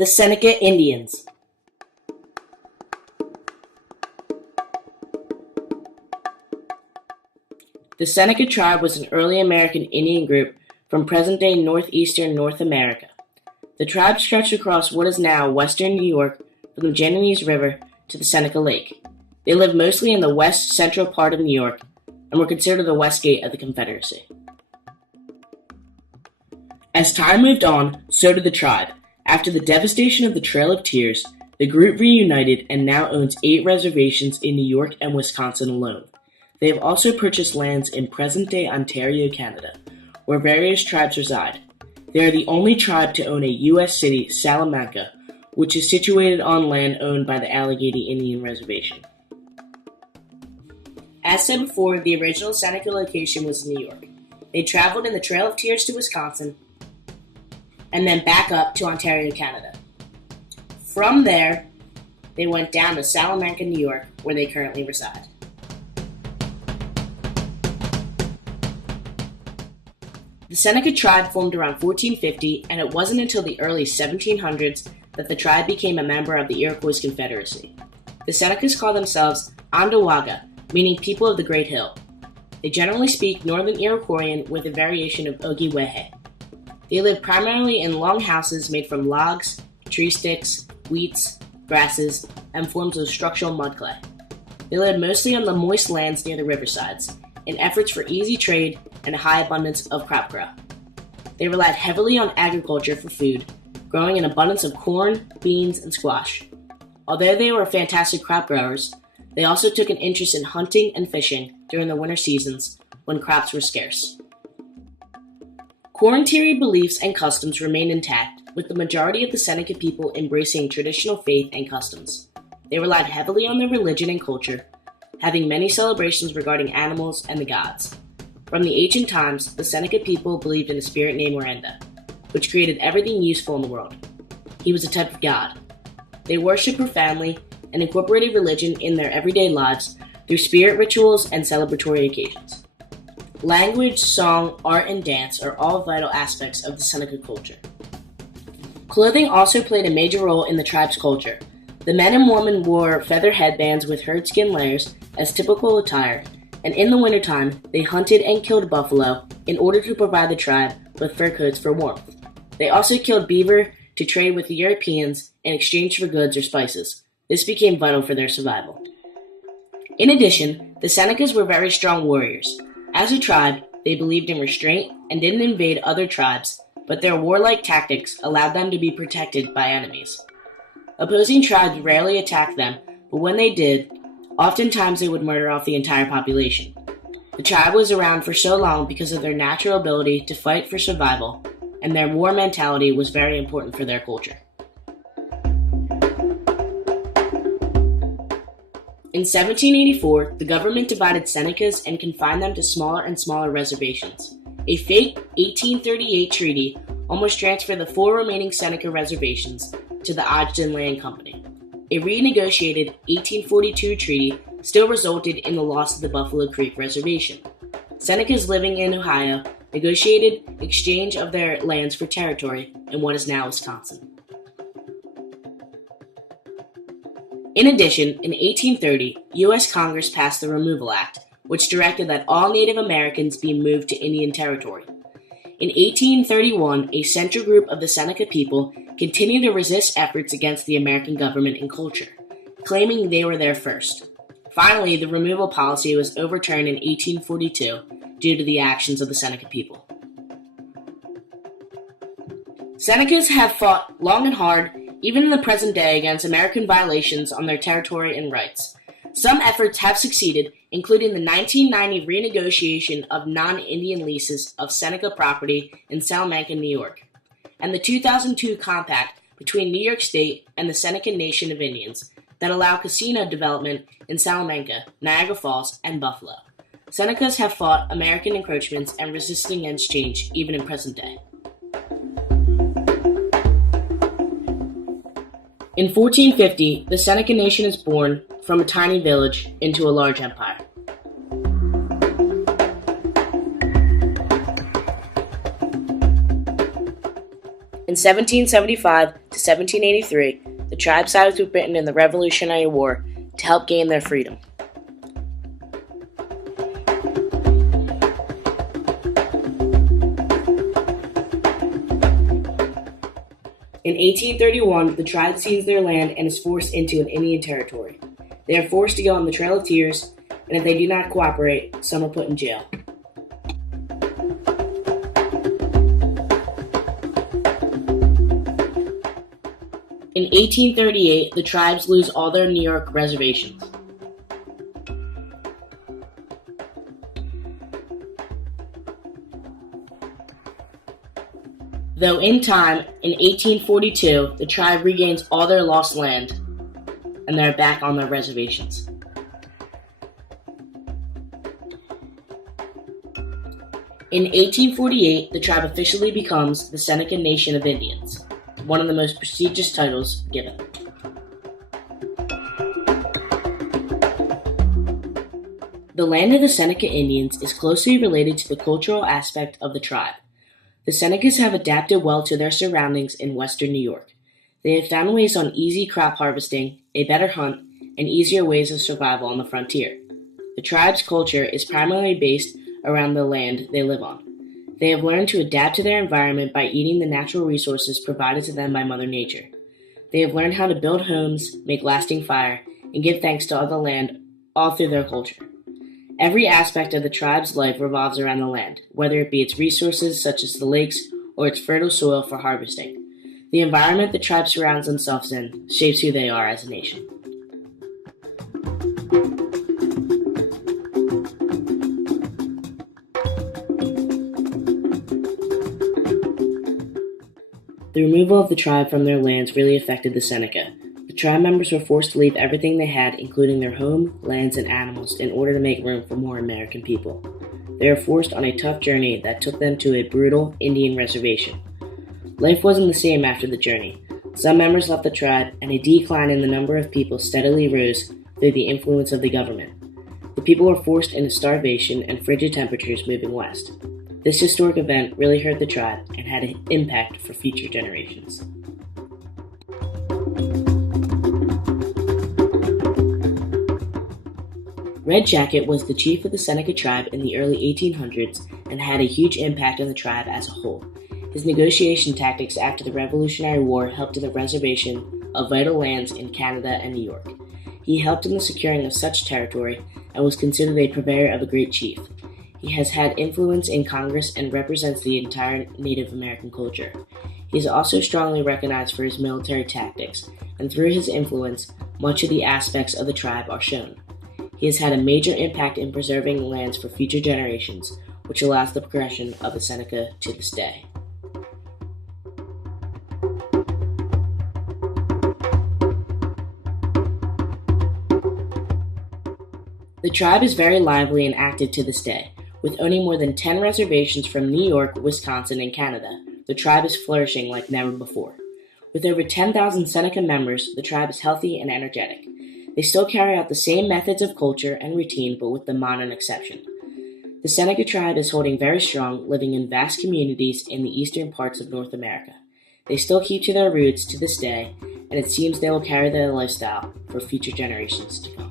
The Seneca Indians. The Seneca tribe was an early American Indian group from present-day northeastern North America. The tribe stretched across what is now western New York from the Genesee River to the Seneca Lake. They lived mostly in the west-central part of New York and were considered the West Gate of the Confederacy. As time moved on, so did the tribe. After the devastation of the Trail of Tears, the group reunited and now owns 8 reservations in New York and Wisconsin alone. They have also purchased lands in present-day Ontario, Canada, where various tribes reside. They are the only tribe to own a U.S. city, Salamanca, which is situated on land owned by the Allegheny Indian Reservation. As said before, the original Seneca location was in New York. They traveled in the Trail of Tears to Wisconsin, and then back up to Ontario, Canada. From there, they went down to Salamanca, New York, where they currently reside. The Seneca tribe formed around 1450, and it wasn't until the early 1700s that the tribe became a member of the Iroquois Confederacy. The Senecas call themselves Onondaga, meaning people of the Great Hill. They generally speak Northern Iroquoian with a variation of Ogiwehe. They live primarily in long houses made from logs, tree sticks, wheats, grasses, and forms of structural mudclay. They live mostly on the moist lands near the riversides, in efforts for easy trade and a high abundance of crop grow. They relied heavily on agriculture for food, growing an abundance of corn, beans, and squash. Although they were fantastic crop growers, they also took an interest in hunting and fishing during the winter seasons when crops were scarce. Quarantary beliefs and customs remained intact, with the majority of the Seneca people embracing traditional faith and customs. They relied heavily on their religion and culture, having many celebrations regarding animals and the gods. From the ancient times, the Seneca people believed in a spirit named Miranda, which created everything useful in the world. He was a type of god. They worshipped profoundly and incorporated religion in their everyday lives through spirit rituals and celebratory occasions. Language, song, art, and dance are all vital aspects of the Seneca culture. Clothing also played a major role in the tribe's culture. The men and women wore feather headbands with herd skin layers as typical attire, and in the wintertime, they hunted and killed buffalo in order to provide the tribe with fur coats for warmth. They also killed beaver to trade with the Europeans in exchange for goods or spices. This became vital for their survival. In addition, the Senecas were very strong warriors. As a tribe, they believed in restraint and didn't invade other tribes, but their warlike tactics allowed them to be protected by enemies. Opposing tribes rarely attacked them, but when they did, oftentimes they would murder off the entire population. The tribe was around for so long because of their natural ability to fight for survival, and their war mentality was very important for their culture. In 1784, the government divided Senecas and confined them to smaller and smaller reservations. A fake 1838 treaty almost transferred the 4 remaining Seneca reservations to the Ogden Land Company. A renegotiated 1842 treaty still resulted in the loss of the Buffalo Creek Reservation. Senecas living in Ohio negotiated exchange of their lands for territory in what is now Wisconsin. In addition, in 1830, U.S. Congress passed the Removal Act, which directed that all Native Americans be moved to Indian Territory. In 1831, a central group of the Seneca people continued to resist efforts against the American government and culture, claiming they were there first. Finally, the removal policy was overturned in 1842 due to the actions of the Seneca people. Senecas have fought long and hard, even in the present day, against American violations on their territory and rights. Some efforts have succeeded, including the 1990 renegotiation of non-Indian leases of Seneca property in Salamanca, New York, and the 2002 compact between New York State and the Seneca Nation of Indians that allow casino development in Salamanca, Niagara Falls, and Buffalo. Senecas have fought American encroachments and resisted against change, even in present day. In 1450, the Seneca Nation is born from a tiny village into a large empire. In 1775 to 1783, the tribe sided with Britain in the Revolutionary War to help gain their freedom. In 1831, the tribe seized their land and is forced into an Indian territory. They are forced to go on the Trail of Tears, and if they do not cooperate, some are put in jail. In 1838, the tribes lose all their New York reservations. Though in time, in 1842, the tribe regains all their lost land, and they're back on their reservations. In 1848, the tribe officially becomes the Seneca Nation of Indians, one of the most prestigious titles given. The land of the Seneca Indians is closely related to the cultural aspect of the tribe. The Senecas have adapted well to their surroundings in western New York. They have found ways on easy crop harvesting, a better hunt, and easier ways of survival on the frontier. The tribe's culture is primarily based around the land they live on. They have learned to adapt to their environment by eating the natural resources provided to them by Mother Nature. They have learned how to build homes, make lasting fire, and give thanks to the land all through their culture. Every aspect of the tribe's life revolves around the land, whether it be its resources such as the lakes or its fertile soil for harvesting. The environment the tribe surrounds themselves in shapes who they are as a nation. The removal of the tribe from their lands really affected the Seneca. The tribe members were forced to leave everything they had, including their home, lands, and animals, in order to make room for more American people. They were forced on a tough journey that took them to a brutal Indian reservation. Life wasn't the same after the journey. Some members left the tribe, and a decline in the number of people steadily rose through the influence of the government. The people were forced into starvation and frigid temperatures moving west. This historic event really hurt the tribe and had an impact for future generations. Red Jacket was the chief of the Seneca tribe in the early 1800s and had a huge impact on the tribe as a whole. His negotiation tactics after the Revolutionary War helped in the reservation of vital lands in Canada and New York. He helped in the securing of such territory and was considered a purveyor of a great chief. He has had influence in Congress and represents the entire Native American culture. He is also strongly recognized for his military tactics, and through his influence, much of the aspects of the tribe are shown. He has had a major impact in preserving lands for future generations, which allows the progression of the Seneca to this day. The tribe is very lively and active to this day. With owning more than 10 reservations from New York, Wisconsin, and Canada, the tribe is flourishing like never before. With over 10,000 Seneca members, the tribe is healthy and energetic. They still carry out the same methods of culture and routine, but with the modern exception. The Seneca tribe is holding very strong, living in vast communities in the eastern parts of North America. They still keep to their roots to this day, and it seems they will carry their lifestyle for future generations to come.